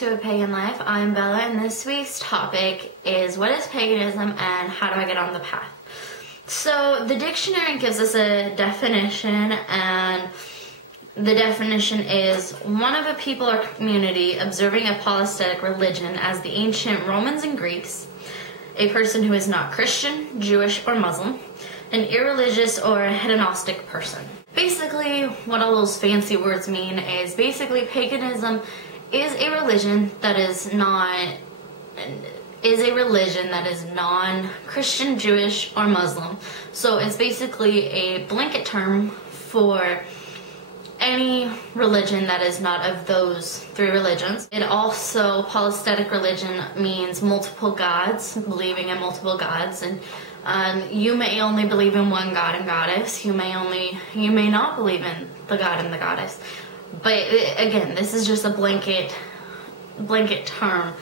to A Pagan Life. I'm Bella, and this week's topic is what is paganism and how do I get on the path? So the dictionary gives us a definition, and the definition is one of a people or community observing a polytheistic religion as the ancient Romans and Greeks, a person who is not Christian, Jewish, or Muslim, an irreligious or hedonistic person. Basically, what all those fancy words mean is basically paganism is a religion that is non-Christian, Jewish, or Muslim. So it's basically a blanket term for any religion that is not of those three religions. It also, polytheistic religion means multiple gods, believing in multiple gods, and you may only believe in one god and goddess. You may not believe in the god and the goddess. But again, this is just a blanket term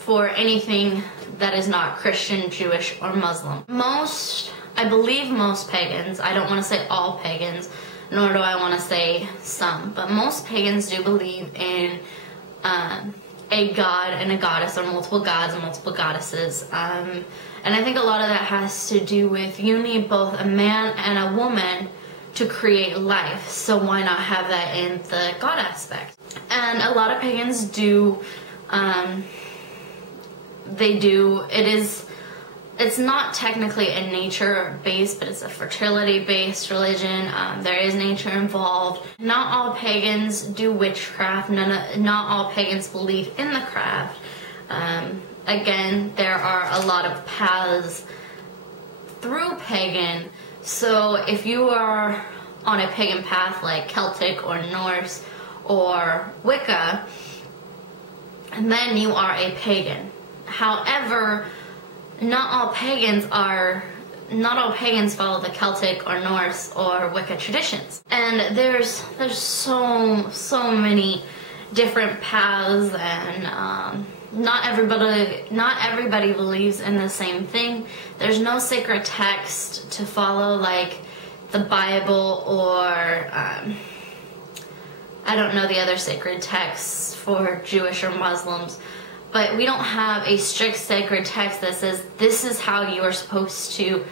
for anything that is not Christian, Jewish, or Muslim. I believe most pagans, I don't want to say all pagans, nor do I want to say some, but most pagans do believe in a god and a goddess, or multiple gods and multiple goddesses. And I think a lot of that has to do with you need both a man and a woman to create life, so why not have that in the God aspect? And a lot of pagans do, it's not technically a nature-based, but it's a fertility-based religion. There is nature involved. Not all pagans do witchcraft. Not all pagans believe in the craft. Again, there are a lot of paths through pagan. So if you are on a pagan path like Celtic or Norse or Wicca, then you are a pagan. However, not all pagans follow the Celtic or Norse or Wicca traditions. And there's so many different paths, and not everybody believes in the same thing. There's no sacred text to follow like the Bible or I don't know the other sacred texts for Jewish or Muslims, but we don't have a strict sacred text that says this is how you are supposed to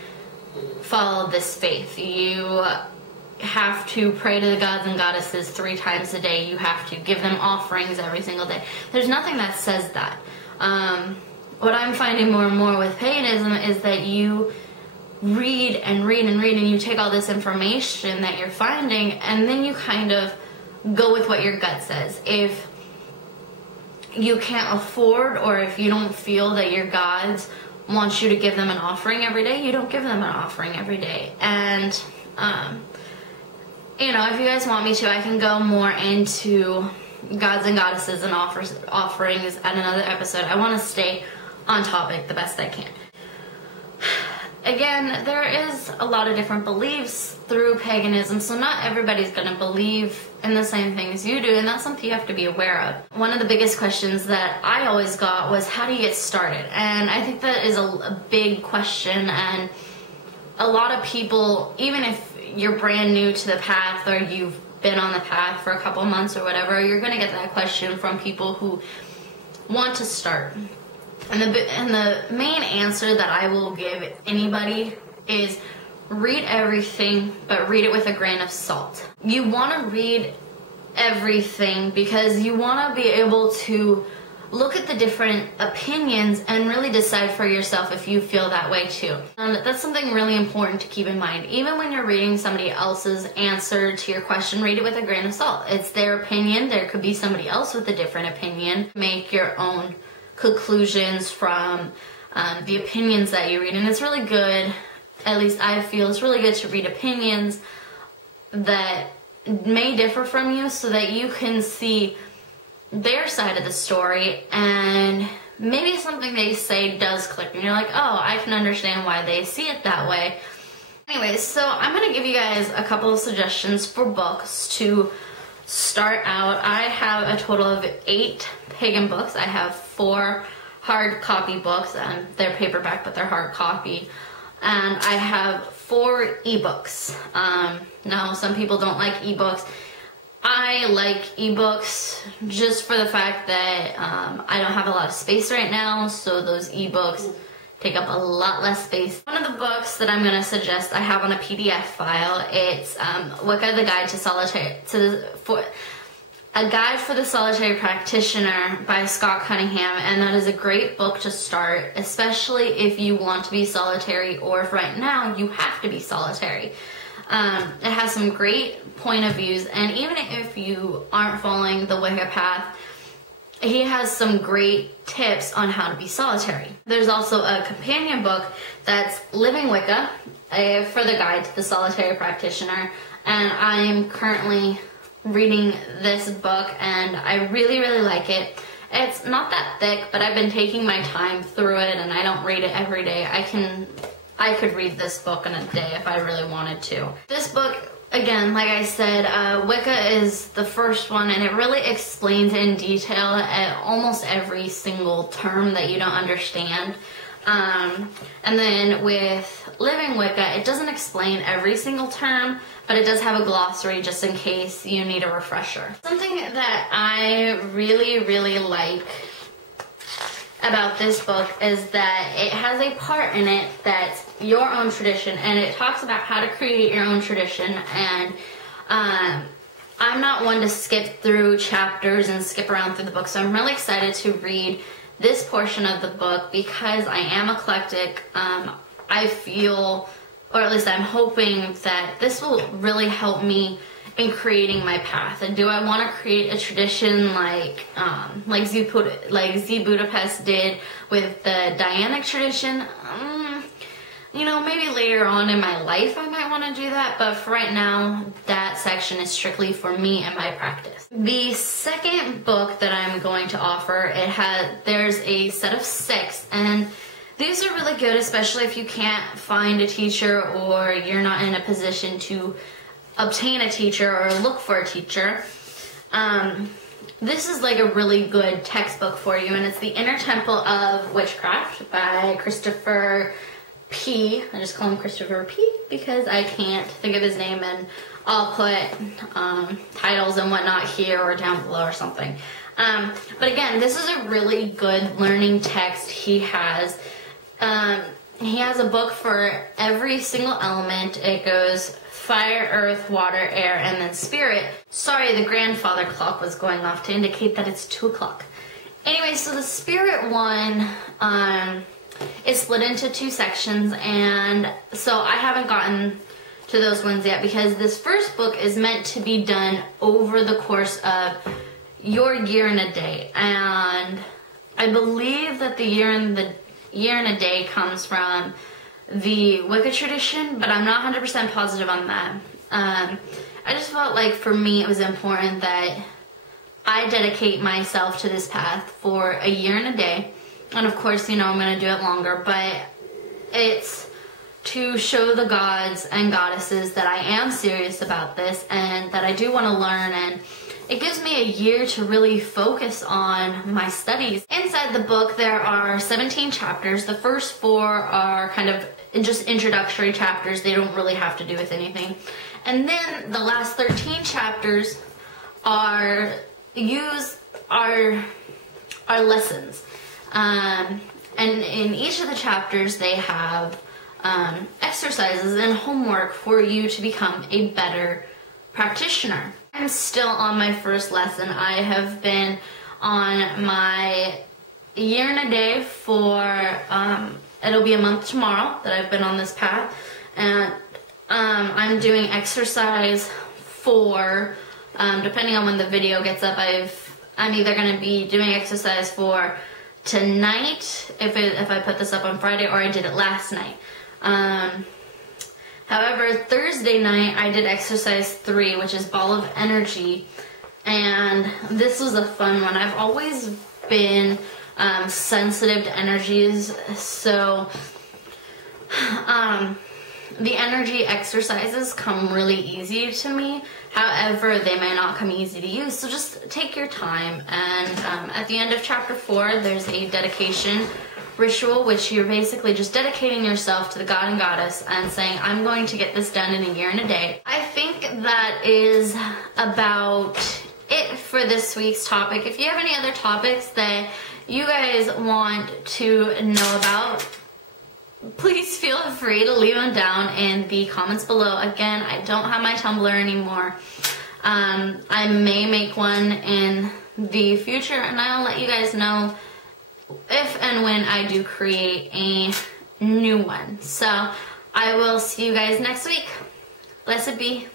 follow this faith. You have to pray to the gods and goddesses 3 times a day. You have to give them offerings every single day. There's nothing that says that. What I'm finding more and more with paganism is that you read and read and read, and you take all this information that you're finding, and then you kind of go with what your gut says. If you can't afford, or if you don't feel that your gods want you to give them an offering every day, you don't give them an offering every day. And you know, if you guys want me to, I can go more into gods and goddesses and offerings at another episode. I want to stay on topic the best I can. Again, there is a lot of different beliefs through paganism, so not everybody's going to believe in the same things you do, and that's something you have to be aware of. One of the biggest questions that I always got was, how do you get started? And I think that is a big question, and a lot of people, even if you're brand new to the path or you've been on the path for a couple months or whatever, you're going to get that question from people who want to start. And the main answer that I will give anybody is read everything, but read it with a grain of salt. You want to read everything because you want to be able to look at the different opinions and really decide for yourself if you feel that way too. And that's something really important to keep in mind. Even when you're reading somebody else's answer to your question, read it with a grain of salt. It's their opinion. There could be somebody else with a different opinion. Make your own conclusions from the opinions that you read. And it's really good, at least I feel, it's really good to read opinions that may differ from you so that you can see their side of the story, and maybe something they say does click and you're like, oh, I can understand why they see it that way. Anyways, so I'm going to give you guys a couple of suggestions for books to start out. I have a total of 8 pagan books. I have 4 hard copy books, and they're paperback but they're hard copy, and I have 4 ebooks. Now some people don't like ebooks. I like ebooks just for the fact that I don't have a lot of space right now, so those ebooks take up a lot less space. One of the books that I'm going to suggest I have on a PDF file, it's Wicca, the Guide to A Guide for the Solitary Practitioner by Scott Cunningham, and that is a great book to start, especially if you want to be solitary or if right now you have to be solitary. It has some great point of views, and even if you aren't following the Wicca path, he has some great tips on how to be solitary. There's also a companion book that's Living Wicca for the Guide to the Solitary Practitioner, and I'm currently reading this book and I really, really like it. It's not that thick, but I've been taking my time through it, and I don't read it every day. I could read this book in a day if I really wanted to. This book, again, like I said, Wicca is the first one, and it really explains in detail almost every single term that you don't understand. And then with Living Wicca, it doesn't explain every single term, but it does have a glossary just in case you need a refresher. Something that I really, really like about this book is that it has a part in it that's your own tradition, and it talks about how to create your own tradition. And I'm not one to skip through chapters and skip around through the book, so I'm really excited to read this portion of the book because I am eclectic. I feel, or at least I'm hoping, that this will really help me in creating my path. And do I want to create a tradition like Z Budapest did with the Dianic tradition? You know, maybe later on in my life I might want to do that, but for right now, that section is strictly for me and my practice. The second book that I'm going to offer, there's a set of 6, and these are really good, especially if you can't find a teacher or you're not in a position to obtain a teacher or look for a teacher. This is like a really good textbook for you, and it's The Inner Temple of Witchcraft by Christopher P. I just call him Christopher P. because I can't think of his name, and I'll put titles and whatnot here or down below or something. But again, this is a really good learning text. He has a book for every single element. It goes fire, earth, water, air, and then spirit. Sorry, the grandfather clock was going off to indicate that it's 2 o'clock. Anyway, so the spirit one is split into 2 sections, and so I haven't gotten to those ones yet because this first book is meant to be done over the course of your year and a day. And I believe that the year and a day comes from the Wicca tradition, but I'm not 100% positive on that. I just felt like for me it was important that I dedicate myself to this path for a year and a day. And of course, you know, I'm going to do it longer, but it's to show the gods and goddesses that I am serious about this and that I do want to learn, and it gives me a year to really focus on my studies. Inside the book, there are 17 chapters. The first 4 are kind of just introductory chapters. They don't really have to do with anything. And then the last 13 chapters are lessons. And in each of the chapters, they have exercises and homework for you to become a better practitioner. I'm still on my first lesson. I have been on my year and a day for, it'll be a month tomorrow that I've been on this path. And I'm doing exercise 4, depending on when the video gets up, I'm either going to be doing exercise 4 tonight, if I put this up on Friday, or I did it last night. However, Thursday night I did exercise 3, which is Ball of Energy, and this was a fun one. I've always been sensitive to energies, so the energy exercises come really easy to me. However, they may not come easy to you, so just take your time. And at the end of chapter 4, there's a dedication ritual, which you're basically just dedicating yourself to the god and goddess and saying, I'm going to get this done in a year and a day. I think that is about it for this week's topic. If you have any other topics that you guys want to know about, please feel free to leave them down in the comments below. Again, I don't have my Tumblr anymore. I may make one in the future, and I'll let you guys know if and when I do create a new one. So I will see you guys next week. Blessed be.